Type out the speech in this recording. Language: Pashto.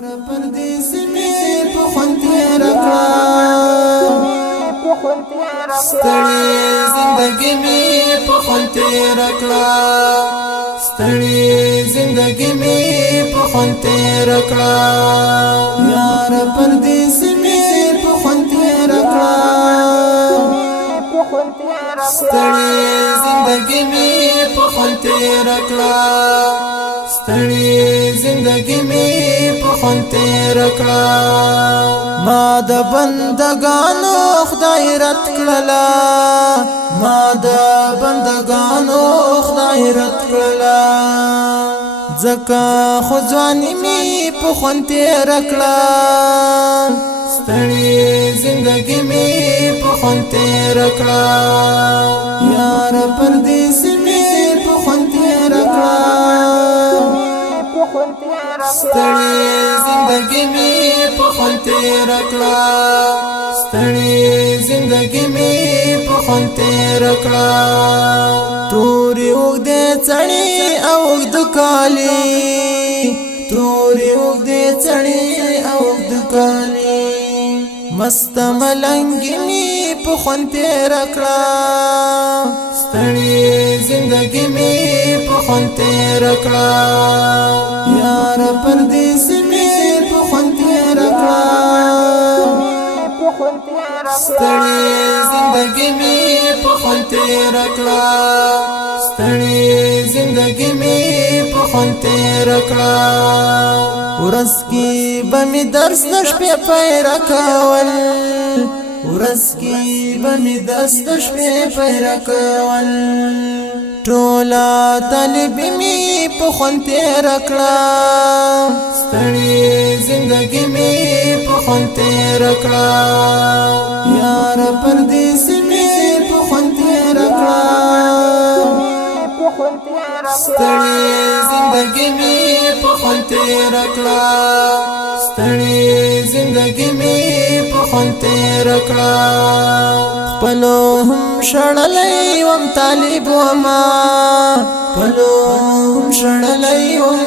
پردیسی می په خوند تیر کړه ستړي زندگی می په خوند تیر کړه ستړي زندگی می په خوند تیر کړه یار پردیسی می په خوند تیر کړه ستړي زندگی می په خوند تیر کړه ستړي زندگی می په خوند تیر کړه ما د بندگانو خدای رات کړلا ما د بندگانو خدای رات کړلا ځکه خو ځواني می په خوند تیر کړه ستړي زندگی می په خوند تیر کړه یار پردیسی می په خوند تیر کړه ستړي زندگی می په خوند تیر کړه ستړي زندگی می په خوند تیر کړه توري وګدې څړې او د کالي توري وګدې څړې او د کالي مست ملنګي می په خوند تیر کړه ستړي زندگی می په خوند تیر کړه یار پردیسی می په خوند تیر کړه ستړي زندگی می په خوند تیر کړه ستړي زندگی می په خوند تیر کړه ورځ کې به می درس د شپې پیرا کول ورځ کې به می درس د شپې پیرا کول ټولا طالب می په خوند تیر کړه ستړي زندگی می په خوند تیر کړه یار پردیسی می په خوند تیر کړه ستړي زندگی می په خوند تیر کړه ستړي زندگی می په خوند تیر کړه خپلو هم شړلې وم طالب وما خپلو هم شړلې وم